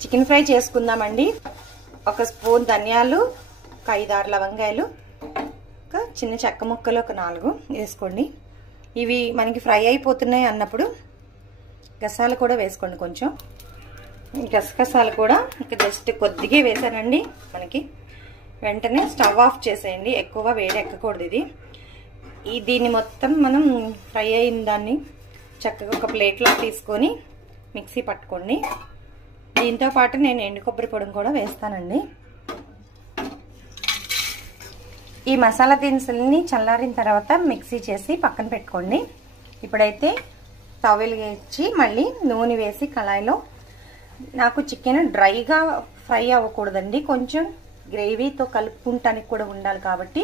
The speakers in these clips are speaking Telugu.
చికెన్ ఫ్రై చేసుకుందామండి. ఒక స్పూన్ ధనియాలు, ఒక 5-6 లవంగాయలు, ఒక చిన్న చెక్క ముక్కలు ఒక 4 వేసుకోండి. ఇవి మనకి ఫ్రై అయిపోతున్నాయి అన్నప్పుడు గసాలు కూడా వేసుకోండి. కొంచెం గసగసాలు కూడా జస్ట్ కొద్దిగా వేసానండి. మనకి వెంటనే స్టవ్ ఆఫ్ చేసేయండి. ఎక్కువ వేడి ఎక్కకూడదు. దీన్ని మొత్తం మనం ఫ్రై అయిన దాన్ని చక్కగా ఒక ప్లేట్లో తీసుకొని మిక్సీ పట్టుకోండి. దీంతో పాటు నేను ఎండు కొబ్బరి పొడిని కూడా వేస్తానండి. ఈ మసాలా దినుసులని చల్లారిన తర్వాత మిక్సీ చేసి పక్కన పెట్టుకోండి. ఇప్పుడైతే స్టవ్ వెలిగించి మళ్ళీ నూనె వేసి కళాయిలో, నాకు చికెన్ డ్రైగా ఫ్రై అవ్వకూడదండి, కొంచెం గ్రేవీతో కలుపుకుంటానికి కూడా ఉండాలి. కాబట్టి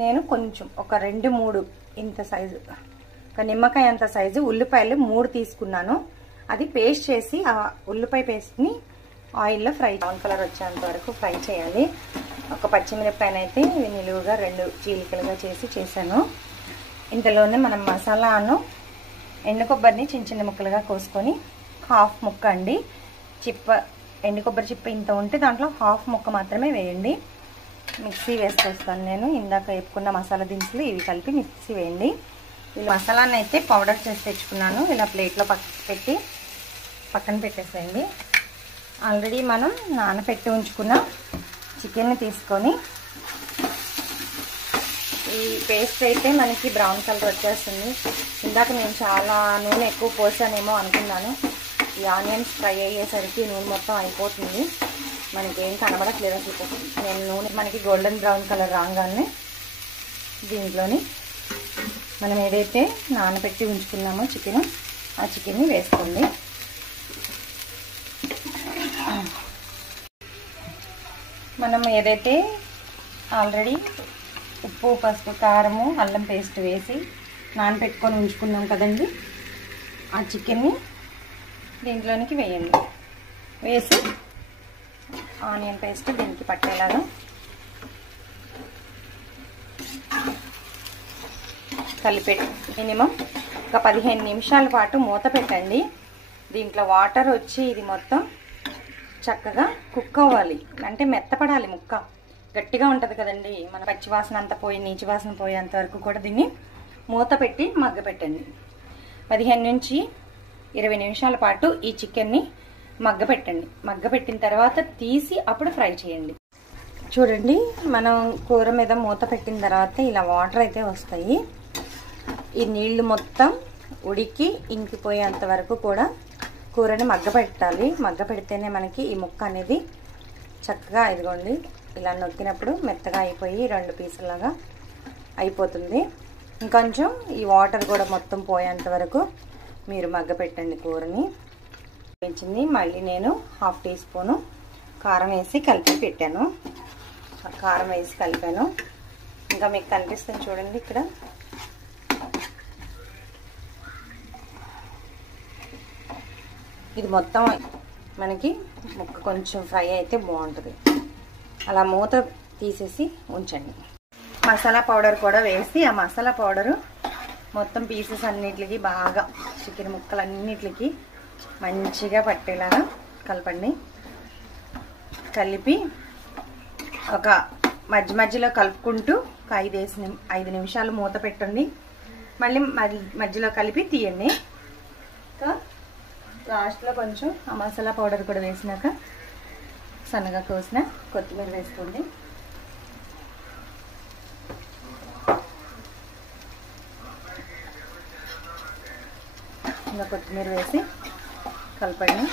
నేను కొంచెం ఒక 2-3 ఇంత సైజు, ఒక నిమ్మకాయ అంత సైజు ఉల్లిపాయలు 3 తీసుకున్నాను. అది పేస్ట్ చేసి ఆ ఉల్లిపాయ పేస్ట్ని ఆయిల్లో ఫ్రై, బ్రౌన్ కలర్ వచ్చేంత వరకు ఫ్రై చేయాలి. ఒక పచ్చిమిరపకాయను అయితే నిలువుగా 2 చీలికలుగా చేశాను. ఇంతలోనే మనం మసాలాను ఎండు కొబ్బరిని చిన్న చిన్న ముక్కలుగా కోసుకొని హాఫ్ ముక్క అండి, ఎండు కొబ్బరి చిప్ప ఇంత ఉంటే దాంట్లో హాఫ్ ముక్క మాత్రమే వేయండి. మిక్సీ వేసుకొస్తాను నేను. ఇందాక వేపుకున్న మసాలా దినుసులు ఇవి కలిపి మిక్సీ వేయండి. ఈ మసాలాను అయితే పౌడర్ చేసి తెచ్చుకున్నాను. ఇలా ప్లేట్లో పెట్టి పక్కన పెట్టేసేయండి. ఆల్రెడీ మనం నానబెట్టి ఉంచుకున్న చికెన్ని తీసుకొని, ఈ పేస్ట్ అయితే మనకి బ్రౌన్ కలర్ వచ్చేస్తుంది. ఇందాక నేను చాలా నూనె ఎక్కువ పోసానేమో అనుకున్నాను. ఈ ఆనియన్స్ ఫ్రై అయ్యేసరికి నూనె మొత్తం అయిపోతుంది, మనకి ఏం కనబడట్లేదు అసలు. నేను నూనె మనకి గోల్డెన్ బ్రౌన్ కలర్ రాగానే దీంట్లోని మనం ఏదైతే నానబెట్టి ఉంచుకున్నామో చికెన్, ఆ చికెన్ని వేసుకోండి. మనం ఏదైతే ఆల్రెడీ ఉప్పు, పసుపు, కారము, అల్లం పేస్ట్ వేసి నానబెట్టుకొని ఉంచుకున్నాం కదండి, ఆ చికెన్ని దీంట్లోనికి వేయండి. వేసి ఆనియన్ పేస్ట్ దీనికి పట్టేలాగా కలిపెట్టి మినిమం ఒక 15 నిమిషాల పాటు మూత పెట్టండి. దీంట్లో వాటర్ వచ్చి ఇది మొత్తం చక్కగా కుక్ అవ్వాలి, అంటే మెత్తపడాలి. ముక్క గట్టిగా ఉంటుంది కదండి, మన పచ్చివాసన అంతా పోయి నీచి వాసన పోయేంత వరకు కూడా దీన్ని మూత పెట్టి మగ్గపెట్టండి. 15 నుంచి 20 నిమిషాల పాటు ఈ చికెన్ని మగ్గపెట్టండి. మగ్గపెట్టిన తర్వాత తీసి అప్పుడు ఫ్రై చేయండి. చూడండి, మనం కూర మీద మూత పెట్టిన తర్వాత ఇలా వాటర్ అయితే వస్తాయి. ఈ నీళ్లు మొత్తం ఉడికి ఇంకిపోయేంత వరకు కూడా కూరని మగ్గపెట్టాలి. మగ్గపెడితేనే మనకి ఈ ముక్క అనేది చక్కగా, ఇదిగోండి ఇలా నొక్కినప్పుడు మెత్తగా అయిపోయి 2 పీసులాగా అయిపోతుంది. ఇంకొంచెం ఈ వాటర్ కూడా మొత్తం పోయేంత వరకు మీరు మగ్గపెట్టండి కూరని. మళ్ళీ నేను 1/2 టీ స్పూను కారం వేసి కలిపి పెట్టాను. కారం వేసి కలిపాను. ఇంకా మీకు కనిపిస్తుంది చూడండి, ఇక్కడ ఇది మొత్తం మనకి ముక్క కొంచెం ఫ్రై అయితే బాగుంటుంది. అలా మూత తీసేసి ఉంచండి. మసాలా పౌడర్ కూడా వేసి ఆ మసాలా పౌడరు మొత్తం పీసెస్ అన్నిటికి బాగా, చికెన్ ముక్కలన్నిటికి మంచిగా పట్టేలాగా కలపండి. కలిపి ఒక మధ్యలో కలుపుకుంటూ ఒక 5 నిమిషాలు మూత పెట్టండి. మళ్ళీ మధ్యలో కలిపి తీయండి. ఇంకా లాస్ట్లో కొంచెం ఆ మసాలా పౌడర్ కూడా వేసినాక సన్నగా కోసిన కొత్తిమీర వేసుకోండి. ఇంకా కొత్తిమీర వేసి కలపండి.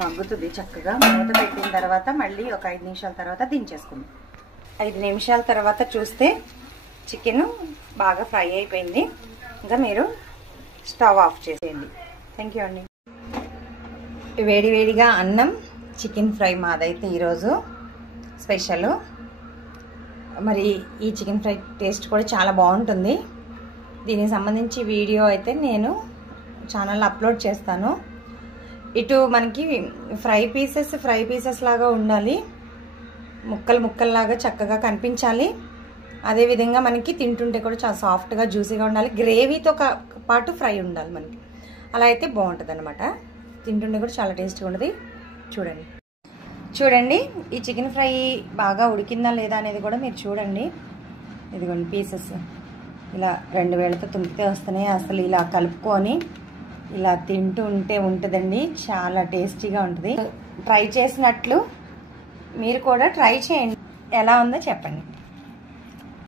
మగ్గుతుంది చక్కగా. మూత పెట్టిన తర్వాత మళ్ళీ ఒక 5 నిమిషాల తర్వాత దించేసుకుందాం. 5 నిమిషాల తర్వాత చూస్తే చికెన్ బాగా ఫ్రై అయిపోయింది. ఇంకా మీరు స్టవ్ ఆఫ్ చేసేయండి. థ్యాంక్ యూ అండి. వేడివేడిగా అన్నం చికెన్ ఫ్రై మాదైతే ఈరోజు స్పెషల్. మరి ఈ చికెన్ ఫ్రై టేస్ట్ కూడా చాలా బాగుంటుంది. దీనికి సంబంధించి వీడియో అయితే నేను ఛానల్లో అప్లోడ్ చేస్తాను. ఇటు మనకి ఫ్రై పీసెస్ లాగా ఉండాలి, ముక్కల్లాగా చక్కగా కనిపించాలి. అదేవిధంగా మనకి తింటుంటే కూడా చాలా సాఫ్ట్గా జ్యూసీగా ఉండాలి. గ్రేవీతో పాటు ఫ్రై ఉండాలి మనకి, అలా అయితే బాగుంటుంది అన్నమాట. తింటుండే కూడా చాలా టేస్ట్గా ఉంటుంది. చూడండి చూడండి ఈ చికెన్ ఫ్రై బాగా ఉడికిందా లేదా అనేది కూడా మీరు చూడండి. ఇదిగోండి పీసెస్ ఇలా 2 వేళ్ళతో తుంపితే వస్తున్నాయి. అసలు ఇలా కలుపుకొని ఇలా తింటూ ఉంటే ఉంటుందండి, చాలా టేస్టీగా ఉంటుంది. ట్రై చేసినట్లు మీరు కూడా ట్రై చేయండి, ఎలా ఉందో చెప్పండి.